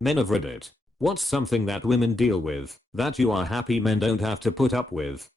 Men of Reddit. What's something that women deal with that you are happy men don't have to put up with?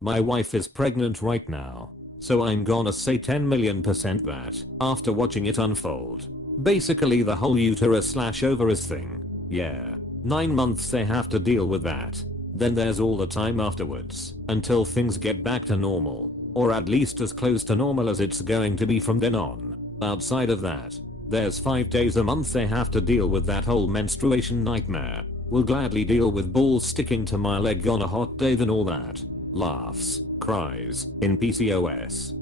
My wife is pregnant right now. So I'm gonna say 10,000,000% that after watching it unfold. Basically the whole uterus/ovaries thing. Yeah. 9 months they have to deal with that. Then there's all the time afterwards until things get back to normal. Or at least as close to normal as it's going to be from then on. Outside of that, there's 5 days a month they have to deal with that whole menstruation nightmare. Will gladly deal with balls sticking to my leg on a hot day than all that. Laughs, cries, in PCOS.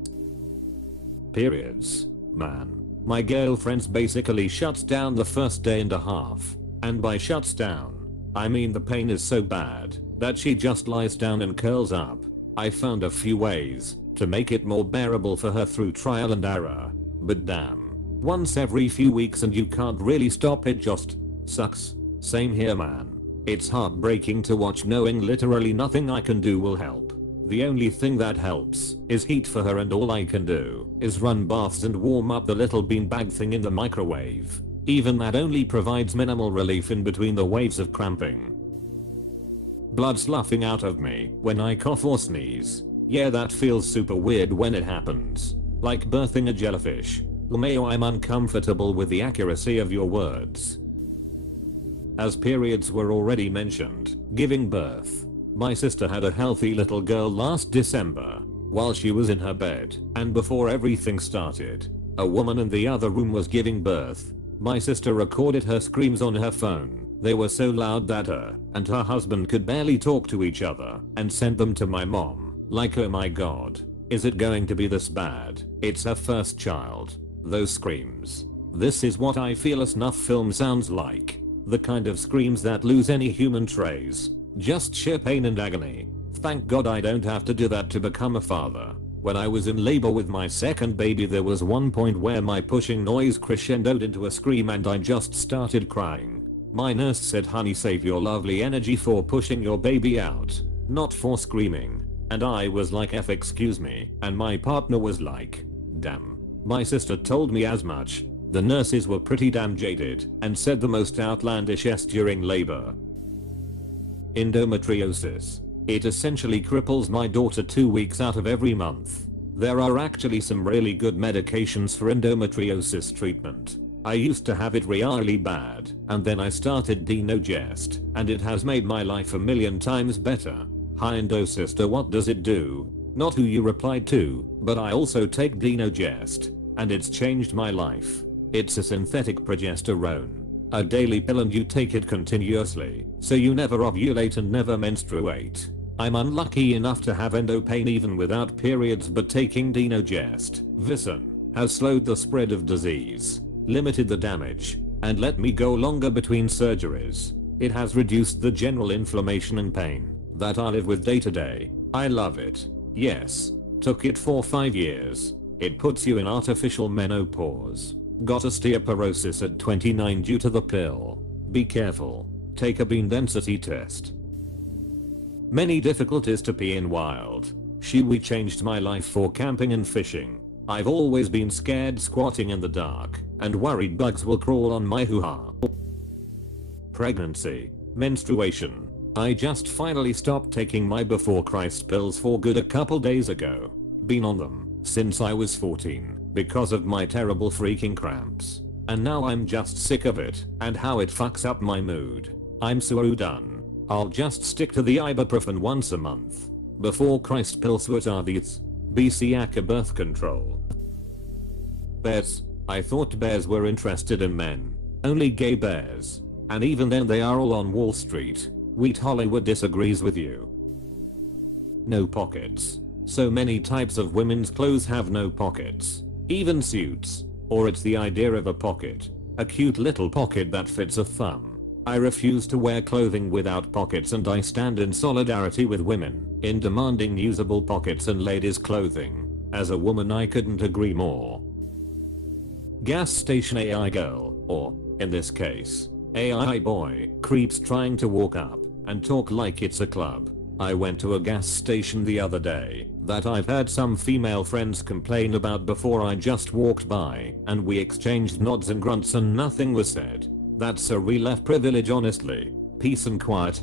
Periods. Man. My girlfriend's basically shuts down the first day and a half. And by shuts down, I mean the pain is so bad that she just lies down and curls up. I found a few ways to make it more bearable for her through trial and error. But damn. Once every few weeks and you can't really stop, it just sucks. Same here, man. It's heartbreaking to watch knowing literally nothing I can do will help. The only thing that helps is heat for her, and all I can do is run baths and warm up the little beanbag thing in the microwave. Even that only provides minimal relief in between the waves of cramping. Blood sloughing out of me when I cough or sneeze. Yeah, that feels super weird when it happens. Like birthing a jellyfish. LMAO, I'm uncomfortable with the accuracy of your words. As periods were already mentioned, giving birth. My sister had a healthy little girl last December while she was in her bed, and before everything started, a woman in the other room was giving birth. My sister recorded her screams on her phone. They were so loud that her and her husband could barely talk to each other, and sent them to my mom. Like, oh my god. Is it going to be this bad? It's her first child. Those screams. This is what I feel a snuff film sounds like. The kind of screams that lose any human trace. Just sheer pain and agony. Thank god I don't have to do that to become a father. When I was in labor with my second baby, there was one point where my pushing noise crescendoed into a scream and I just started crying. My nurse said, honey, save your lovely energy for pushing your baby out, not for screaming. And I was like, F excuse me, and my partner was like, damn. My sister told me as much. The nurses were pretty damn jaded and said the most outlandish s during labor. Endometriosis. It essentially cripples my daughter 2 weeks out of every month. There are actually some really good medications for endometriosis treatment. I used to have it really bad, and then I started Dinogest, and it has made my life a million times better. Hi Endo sister, what does it do? Not who you replied to, but I also take Dinogest, and it's changed my life. It's a synthetic progesterone. A daily pill, and you take it continuously, so you never ovulate and never menstruate. I'm unlucky enough to have endo pain even without periods, but taking Dinogest, Vicin, has slowed the spread of disease, limited the damage, and let me go longer between surgeries. It has reduced the general inflammation and pain that I live with day to day. I love it. Yes. Took it for 5 years. It puts you in artificial menopause. Got osteoporosis at 29 due to the pill. Be careful. Take a bean density test. Many difficulties to pee in wild. We changed my life for camping and fishing. I've always been scared squatting in the dark and worried bugs will crawl on my hoo-ha. Pregnancy. Menstruation. I just finally stopped taking my before Christ pills for good a couple days ago. Been on them since I was 14 because of my terrible freaking cramps. And now I'm just sick of it and how it fucks up my mood. I'm so done. I'll just stick to the ibuprofen once a month. Before Christ pills, what are these? BCACA birth control. Bears. I thought bears were interested in men. Only gay bears. And even then they are all on Wall Street. Wheat Hollywood disagrees with you. No pockets. So many types of women's clothes have no pockets. Even suits. Or it's the idea of a pocket. A cute little pocket that fits a thumb. I refuse to wear clothing without pockets, and I stand in solidarity with women in demanding usable pockets and ladies' clothing. As a woman, I couldn't agree more. Gas station AI girl, or, in this case, AI boy, creeps trying to walk up and talk like it's a club. I went to a gas station the other day that I've heard some female friends complain about before. I just walked by and we exchanged nods and grunts and nothing was said. That's a real F privilege honestly. Peace and quiet.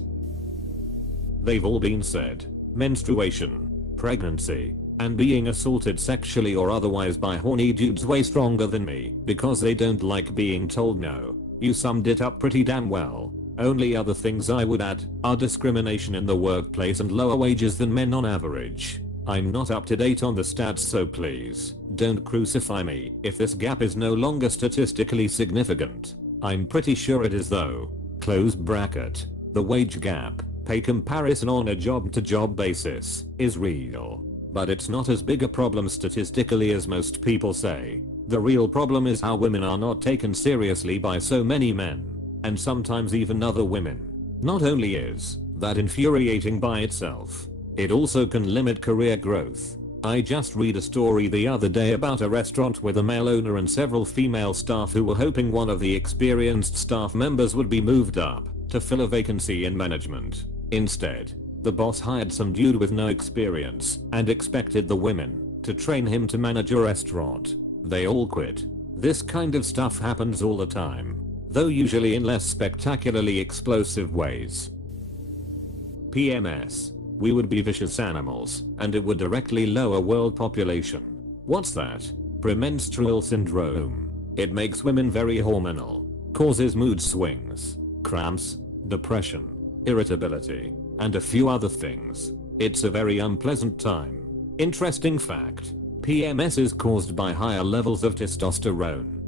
They've all been said. Menstruation, pregnancy, and being assaulted sexually or otherwise by horny dudes way stronger than me because they don't like being told no. You summed it up pretty damn well. Only other things I would add are discrimination in the workplace and lower wages than men on average. I'm not up to date on the stats, so please don't crucify me if this gap is no longer statistically significant. I'm pretty sure it is though. Close bracket. The wage gap, pay comparison on a job-to-job basis, is real. But it's not as big a problem statistically as most people say. The real problem is how women are not taken seriously by so many men. And sometimes even other women. Not only is that infuriating by itself, it also can limit career growth. I just read a story the other day about a restaurant with a male owner and several female staff who were hoping one of the experienced staff members would be moved up to fill a vacancy in management. Instead, the boss hired some dude with no experience and expected the women to train him to manage a restaurant. They all quit. This kind of stuff happens all the time, though usually in less spectacularly explosive ways. PMS. We would be vicious animals, and it would directly lower world population. What's that? Premenstrual syndrome. It makes women very hormonal, causes mood swings, cramps, depression, irritability, and a few other things. It's a very unpleasant time. Interesting fact. PMS is caused by higher levels of testosterone.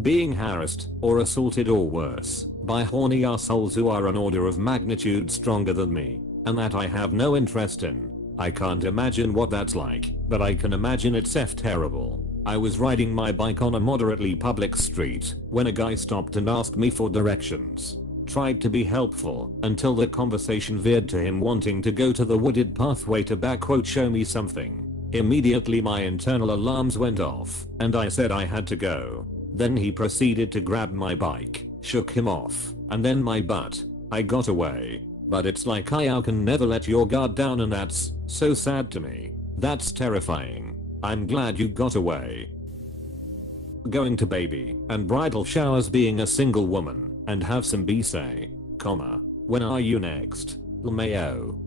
Being harassed, or assaulted or worse, by horny assholes who are an order of magnitude stronger than me, and that I have no interest in. I can't imagine what that's like, but I can imagine it's terrible. I was riding my bike on a moderately public street when a guy stopped and asked me for directions. Tried to be helpful until the conversation veered to him wanting to go to the wooded pathway to "show me something." Immediately my internal alarms went off and I said I had to go. Then he proceeded to grab my bike, shook him off, and then my butt. I got away. But it's like I can never let your guard down, and that's so sad to me. That's terrifying. I'm glad you got away. Going to baby and bridal showers, being a single woman, and have some say, when are you next? LMAO.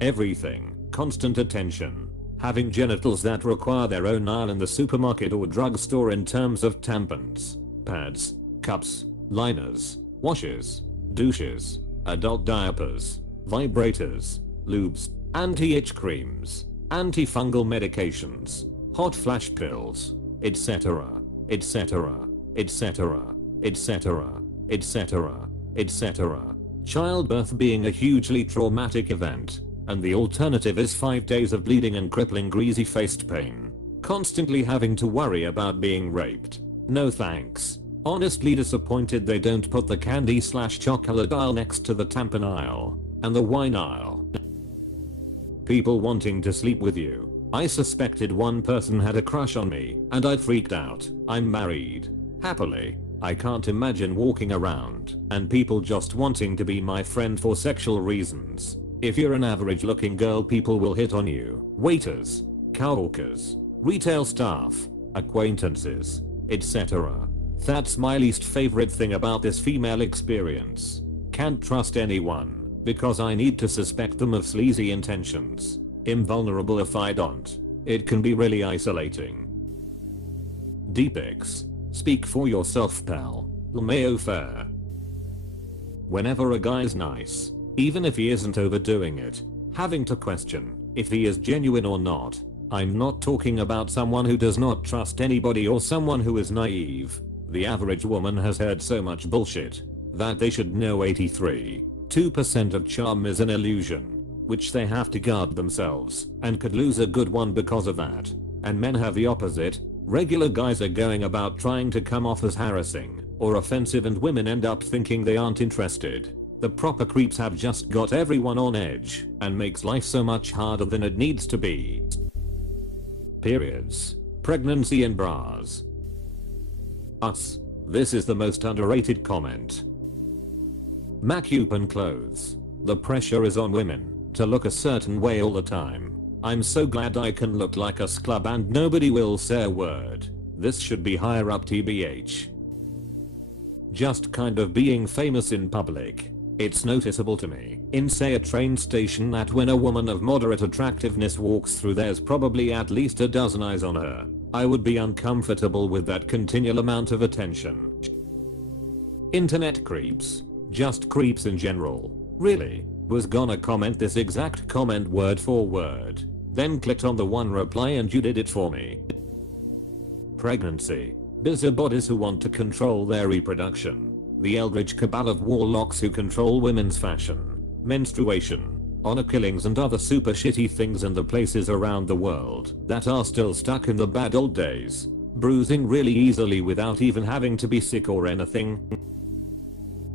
Everything, constant attention. Having genitals that require their own aisle in the supermarket or drugstore in terms of tampons, pads, cups, liners, washes, douches, adult diapers, vibrators, lubes, anti-itch creams, antifungal medications, hot flash pills, etc., etc., etc., etc., etc., etc. Childbirth being a hugely traumatic event, and the alternative is 5 days of bleeding and crippling greasy-faced pain. Constantly having to worry about being raped. No thanks. Honestly disappointed they don't put the candy/chocolate aisle next to the tampon aisle and the wine aisle. People wanting to sleep with you. I suspected one person had a crush on me and I'd freaked out. I'm married. Happily. I can't imagine walking around and people just wanting to be my friend for sexual reasons. If you're an average looking girl, people will hit on you. Waiters, coworkers, retail staff, acquaintances, etc. That's my least favorite thing about this female experience. Can't trust anyone because I need to suspect them of sleazy intentions. Invulnerable if I don't. It can be really isolating. Deepics. Speak for yourself, pal. LMAO fair. Whenever a guy's nice, even if he isn't overdoing it, having to question if he is genuine or not. I'm not talking about someone who does not trust anybody or someone who is naive. The average woman has heard so much bullshit that they should know 83% of charm is an illusion, which they have to guard themselves and could lose a good one because of that. And men have the opposite. Regular guys are going about trying to come off as harassing or offensive, and women end up thinking they aren't interested. The proper creeps have just got everyone on edge and makes life so much harder than it needs to be. Periods. Pregnancy and bras. Us. This is the most underrated comment. MacUpen clothes. The pressure is on women to look a certain way all the time. I'm so glad I can look like a schlub and nobody will say a word. This should be higher up tbh. Just kind of being famous in public. It's noticeable to me in say a train station that when a woman of moderate attractiveness walks through there's probably at least a dozen eyes on her. I would be uncomfortable with that continual amount of attention. Internet creeps. Just creeps in general. Really? Was gonna comment this exact comment word for word. Then clicked on the one reply and you did it for me. Pregnancy. Busybodies who want to control their reproduction. The eldritch cabal of warlocks who control women's fashion. Menstruation. Honor killings and other super shitty things in the places around the world that are still stuck in the bad old days. Bruising really easily without even having to be sick or anything.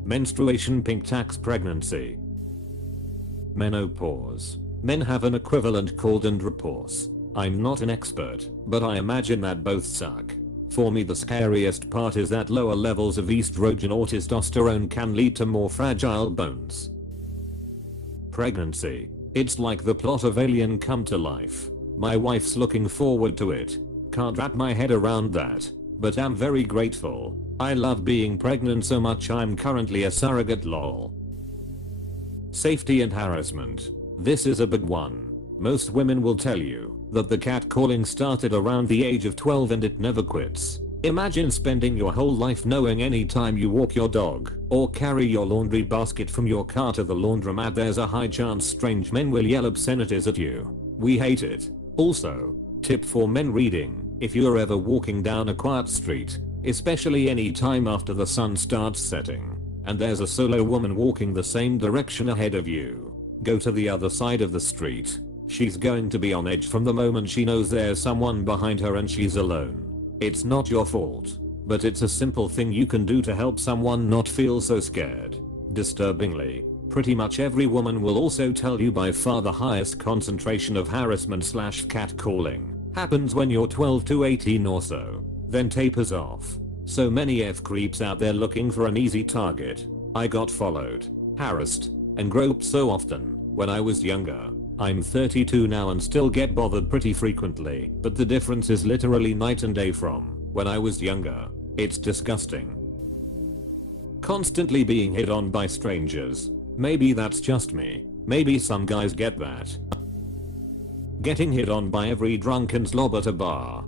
Menstruation pink tax pregnancy. Menopause. Men have an equivalent called andropause. I'm not an expert, but I imagine that both suck. For me the scariest part is that lower levels of estrogen or testosterone can lead to more fragile bones. Pregnancy. It's like the plot of Alien come to life. My wife's looking forward to it. Can't wrap my head around that, but am very grateful. I love being pregnant so much I'm currently a surrogate lol. Safety and harassment. This is a big one. Most women will tell you that the catcalling started around the age of 12 and it never quits. Imagine spending your whole life knowing any time you walk your dog or carry your laundry basket from your car to the laundromat there's a high chance strange men will yell obscenities at you. We hate it. Also, tip for men reading, if you're ever walking down a quiet street, especially any time after the sun starts setting, and there's a solo woman walking the same direction ahead of you, go to the other side of the street. She's going to be on edge from the moment she knows there's someone behind her and she's alone. It's not your fault, but it's a simple thing you can do to help someone not feel so scared. Disturbingly, pretty much every woman will also tell you by far the highest concentration of harassment / catcalling happens when you're 12 to 18 or so, then tapers off. So many F creeps out there looking for an easy target. I got followed, harassed, and groped so often when I was younger. I'm 32 now and still get bothered pretty frequently, but the difference is literally night and day from when I was younger. It's disgusting. Constantly being hit on by strangers. Maybe that's just me. Maybe some guys get that. Getting hit on by every drunken slob at a bar.